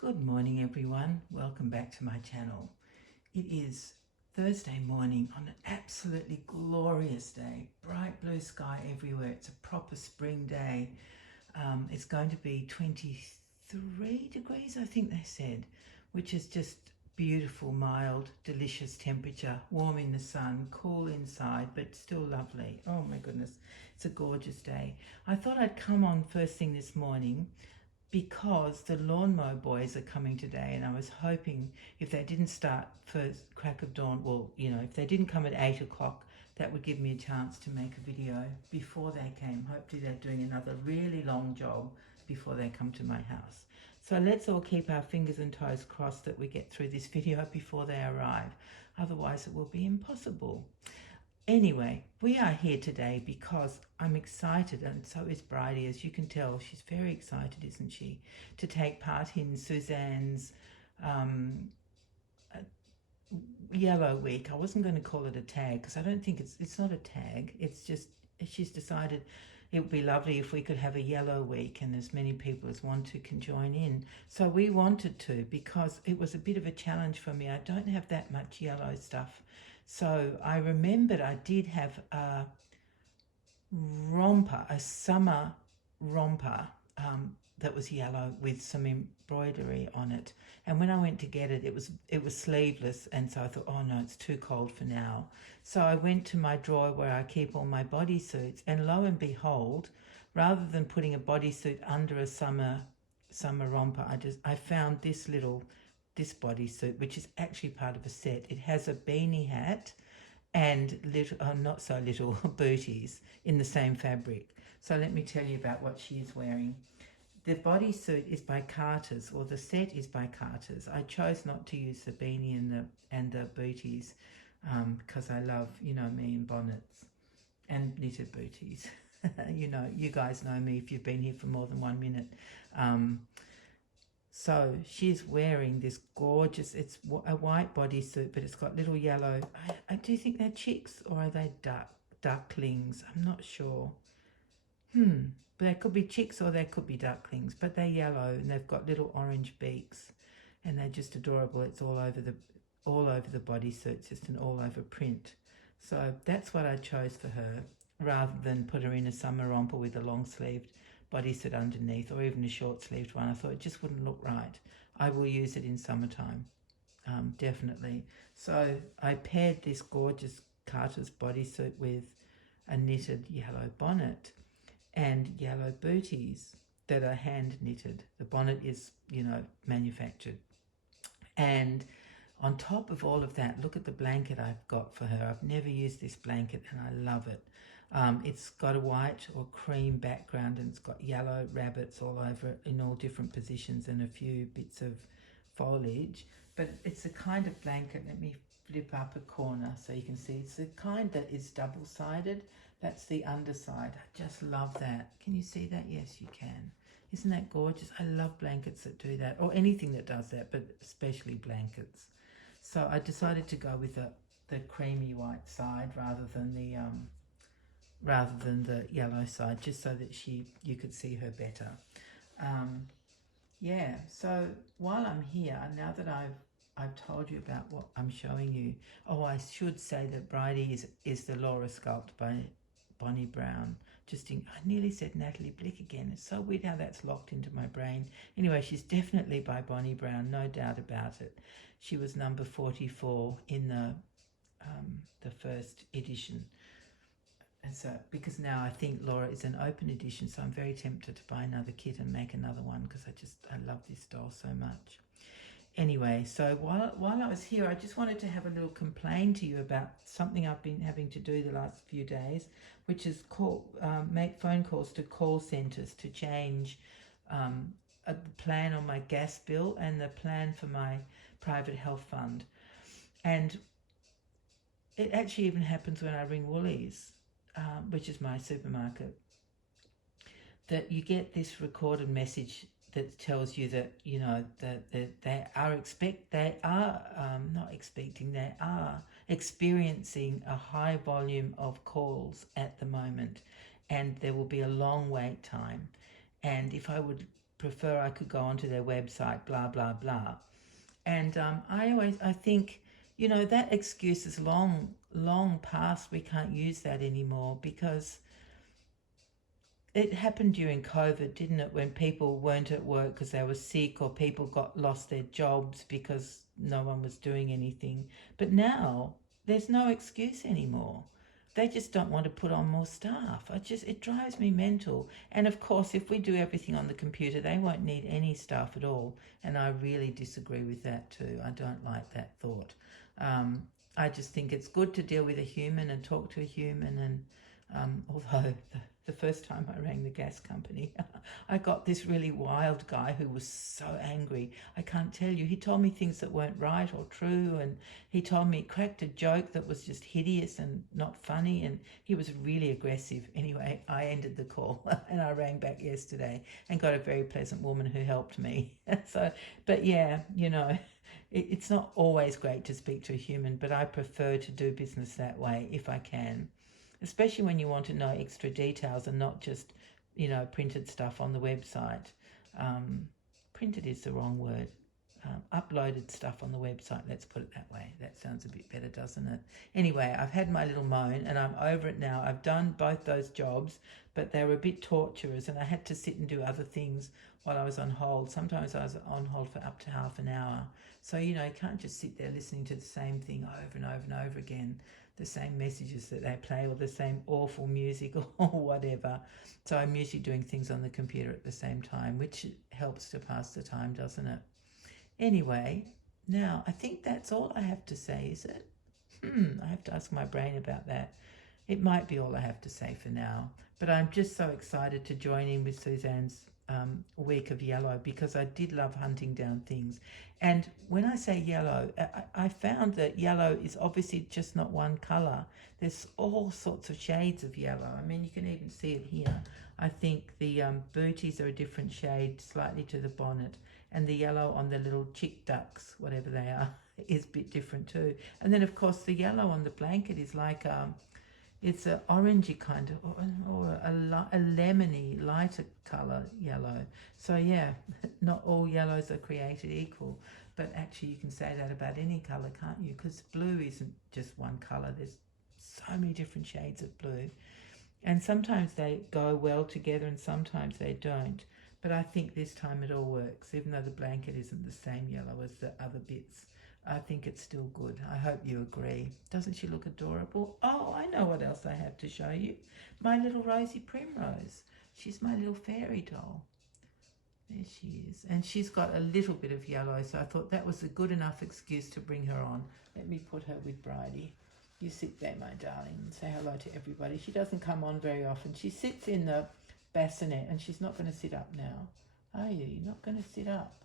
Good morning everyone, welcome back to my channel. It is Thursday morning on an absolutely glorious day, bright blue sky everywhere. It's a proper spring day. It's going to be 23 degrees I think they said, which is just beautiful, mild, delicious temperature, warm in the sun, cool inside, but still lovely. Oh my goodness, it's a gorgeous day. I thought I'd come on first thing this morning because the lawnmower boys are coming today, and I was hoping if they didn't start first crack of dawn, well, if they didn't come at 8 o'clock, that would give me a chance to make a video before they came. Hopefully they're doing another really long job before they come to my house. So let's all keep our fingers and toes crossed that we get through this video before they arrive. Otherwise it will be impossible. Anyway, we are here today because I'm excited, and so is Bridie. As you can tell, she's very excited, isn't she, to take part in Suzanne's Yellow Week. I wasn't going to call it a tag because I don't think it's not a tag. It's just she's decided it would be lovely if we could have a Yellow Week and as many people as want to can join in. So we wanted to, because it was a bit of a challenge for me. I don't have that much yellow stuff. So I remembered I did have a romper, a summer romper that was yellow with some embroidery on it. And when I went to get it, it was sleeveless, and so I thought, oh no, it's too cold for now. So I went to my drawer where I keep all my bodysuits, and lo and behold, rather than putting a bodysuit under a summer romper, I found this bodysuit, which is actually part of a set. It has a beanie hat and not so little booties in the same fabric. So let me tell you about what she is wearing. The bodysuit is by Carter's, or the set is by Carter's. I chose not to use the beanie and the booties because I love, me, and bonnets and knitted booties. You guys know me if you've been here for more than 1 minute. So she's wearing this gorgeous, it's a white bodysuit, but it's got little yellow, I do think they're chicks, or are they ducklings? I'm not sure. But they could be chicks or they could be ducklings, but they're yellow and they've got little orange beaks and they're just adorable. It's all over the bodysuit. It's just an all over print. So that's what I chose for her, rather than put her in a summer romper with a long sleeved bodysuit underneath, or even a short sleeved one. I thought it just wouldn't look right. I will use it in summertime, definitely. So I paired this gorgeous Carter's bodysuit with a knitted yellow bonnet and yellow booties that are hand knitted. The bonnet is, manufactured. And on top of all of that, look at the blanket I've got for her. I've never used this blanket and I love it. It's got a white or cream background and it's got yellow rabbits all over it in all different positions and a few bits of foliage. But it's the kind of blanket, let me flip up a corner so you can see, it's the kind that is double-sided. That's the underside. I just love that. Can you see that? Yes, you can. Isn't that gorgeous? I love blankets that do that, or anything that does that, but especially blankets. So I decided to go with the creamy white side rather than the yellow side, just so that you could see her better. Yeah, so while I'm here, now that I've told you about what I'm showing you, I should say that Bridie is the Laura sculpt by Bonnie Brown. I nearly said Natalie Blick again. It's so weird how that's locked into my brain. Anyway, she's definitely by Bonnie Brown, no doubt about it. She was number 44 in the first edition. And so, because now I think Laura is an open edition, so I'm very tempted to buy another kit and make another one because I love this doll so much. Anyway, so while I was here, I just wanted to have a little complain to you about something I've been having to do the last few days, which is make phone calls to call centres to change the plan on my gas bill and the plan for my private health fund. And it actually even happens when I ring Woolies, which is my supermarket, that you get this recorded message that tells you that they are experiencing a high volume of calls at the moment, and there will be a long wait time. And if I would prefer I could go onto their website, blah, blah, blah. And I think, that excuse is long past. We can't use that anymore because it happened during COVID, didn't it? When people weren't at work because they were sick, or people lost their jobs because no one was doing anything. But now there's no excuse anymore. They just don't want to put on more staff. It drives me mental. And of course, if we do everything on the computer, they won't need any staff at all. And I really disagree with that too. I don't like that thought. I just think it's good to deal with a human and talk to a human. And although the first time I rang the gas company, I got this really wild guy who was so angry. I can't tell you. He told me things that weren't right or true, and he cracked a joke that was just hideous and not funny, and he was really aggressive. Anyway, I ended the call and I rang back yesterday and got a very pleasant woman who helped me. But yeah, it's not always great to speak to a human, but I prefer to do business that way if I can. Especially when you want to know extra details and not just, printed stuff on the website. Printed is the wrong word. Uploaded stuff on the website, let's put it that way. That sounds a bit better, doesn't it? Anyway, I've had my little moan and I'm over it now. I've done both those jobs, but they were a bit torturous and I had to sit and do other things while I was on hold. Sometimes I was on hold for up to half an hour. So, you can't just sit there listening to the same thing over and over and over again, the same messages that they play or the same awful music or whatever. So I'm usually doing things on the computer at the same time, which helps to pass the time, doesn't it? Anyway, now I think that's all I have to say, is it? I have to ask my brain about that. It might be all I have to say for now, but I'm just so excited to join in with Suzanne's week of yellow, because I did love hunting down things. And when I say yellow, I found that yellow is obviously just not one colour. There's all sorts of shades of yellow. I mean, you can even see it here. I think the booties are a different shade, slightly to the bonnet, and the yellow on the little chick ducks, whatever they are, is a bit different too. And then of course the yellow on the blanket is like it's an orangey kind of, or a lemony, lighter colour yellow. So yeah, not all yellows are created equal, but actually you can say that about any colour, can't you? Because blue isn't just one colour. There's so many different shades of blue. And sometimes they go well together and sometimes they don't. But I think this time it all works, even though the blanket isn't the same yellow as the other bits. I think it's still good. I hope you agree. Doesn't she look adorable? Oh, I know what else I have to show you. My little Rosie Primrose. She's my little fairy doll. There she is. And she's got a little bit of yellow, so I thought that was a good enough excuse to bring her on. Let me put her with Bridie. You sit there, my darling, and say hello to everybody. She doesn't come on very often. She sits in the bassinet, and she's not going to sit up now. Are you? You're not going to sit up?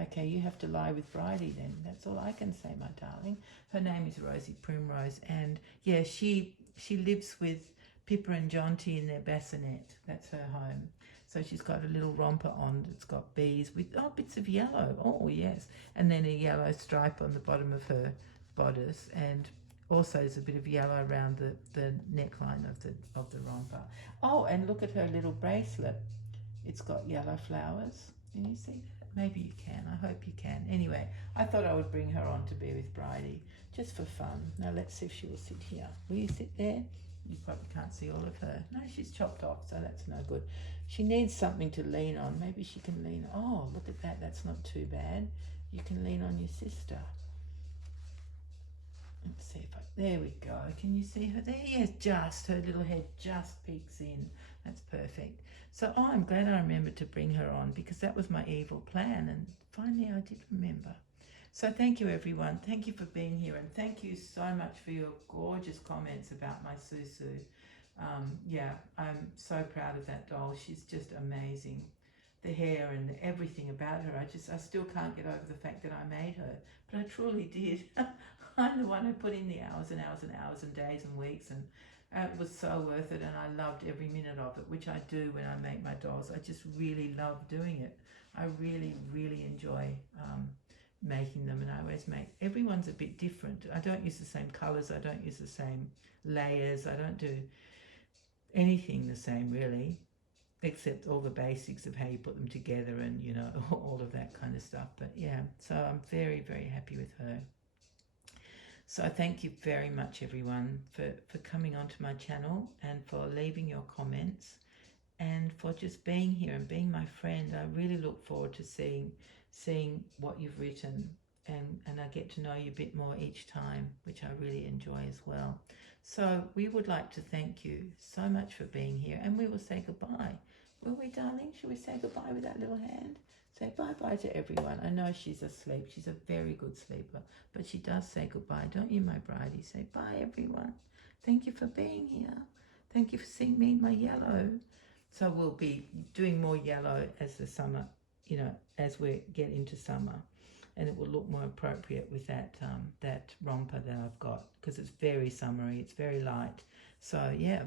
Okay, you have to lie with Bridie then. That's all I can say, my darling. Her name is Rosie Primrose, and yeah, she lives with Pippa and Jonty in their bassinet. That's her home. So she's got a little romper on that's got bees with bits of yellow. Oh yes, and then a yellow stripe on the bottom of her bodice, and also there's a bit of yellow around the neckline of the romper. Oh, and look at her little bracelet. It's got yellow flowers. Can you see that? Maybe you can. I hope you can. Anyway, I thought I would bring her on to be with Bridie, just for fun. Now let's see if she will sit here. Will you sit there? You probably can't see all of her. No, she's chopped off, so that's no good. She needs something to lean on. Maybe she can lean. Oh, look at that. That's not too bad. You can lean on your sister. Let's see if there we go. Can you see her there? Yes, just her little head just peeks in. That's perfect. So I'm glad I remembered to bring her on, because that was my evil plan, and finally I did remember. So thank you, everyone. Thank you for being here, and thank you so much for your gorgeous comments about my Susu. Yeah, I'm so proud of that doll. She's just amazing. The hair and everything about her. I still can't get over the fact that I made her, but I truly did. I'm the one who put in the hours and hours and hours and days and weeks, and it was so worth it, and I loved every minute of it, which I do when I make my dolls. I just really love doing it. I really, really enjoy making them, and I always make, everyone's a bit different. I don't use the same colours, I don't use the same layers, I don't do anything the same really. except all the basics of how you put them together and, you know, all of that kind of stuff. But yeah, so I'm very, very happy with her. So thank you very much, everyone, for coming onto my channel and for leaving your comments and for just being here and being my friend. I really look forward to seeing what you've written, and I get to know you a bit more each time, which I really enjoy as well. So we would like to thank you so much for being here, and we will say goodbye. Will we, darling? Shall we say goodbye with that little hand? Say bye-bye to everyone. I know she's asleep. She's a very good sleeper, but she does say goodbye. Don't you, my Bridie? Say bye, everyone. Thank you for being here. Thank you for seeing me in my yellow. So we'll be doing more yellow as the summer, you know, as we get into summer. And it will look more appropriate with that that romper that I've got, because it's very summery. It's very light. So, yeah.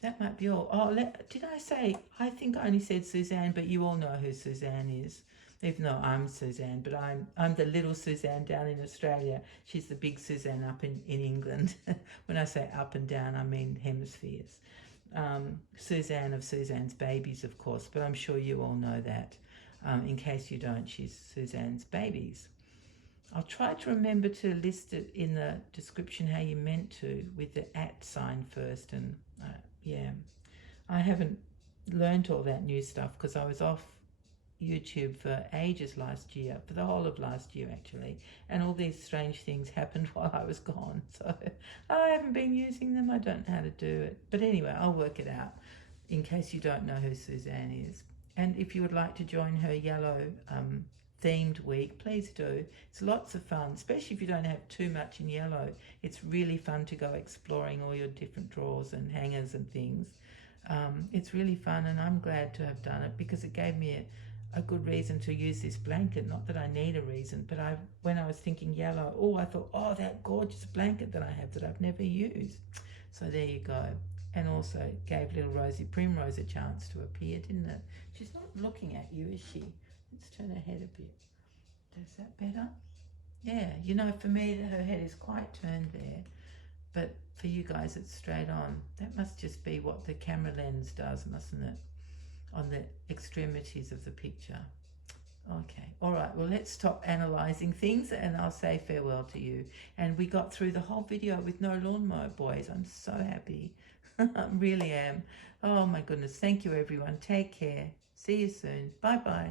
That might be all. Oh, did I say, I think I only said Suzanne, but you all know who Suzanne is. Even though I'm Suzanne, but I'm the little Suzanne down in Australia. She's the big Suzanne up in England. When I say up and down, I mean hemispheres. Suzanne of Suzanne's Babies, of course, but I'm sure you all know that. In case you don't, she's Suzanne's Babies. I'll try to remember to list it in the description how you meant to, with the @ sign first, and yeah, I haven't learned all that new stuff because I was off YouTube for ages last year, for the whole of last year actually, and all these strange things happened while I was gone, so I haven't been using them. I don't know how to do it, but anyway, I'll work it out in case you don't know who Suzanne is. And if you would like to join her yellow themed week, please do. It's lots of fun, especially if you don't have too much in yellow. It's really fun to go exploring all your different drawers and hangers and things. It's really fun, and I'm glad to have done it because it gave me a good reason to use this blanket. Not that I need a reason, but when I was thinking yellow, I thought, oh, that gorgeous blanket that I have that I've never used. So there you go. And also gave little Rosie Primrose a chance to appear, didn't it? She's not looking at you, is she? Let's turn her head a bit. Is that better? Yeah, you know, for me, her head is quite turned there, but for you guys, it's straight on. That must just be what the camera lens does, mustn't it? On the extremities of the picture. Okay, all right, well, let's stop analysing things and I'll say farewell to you. And we got through the whole video with no lawnmower, boys. I'm so happy. I really am. Oh, my goodness. Thank you, everyone. Take care. See you soon. Bye-bye.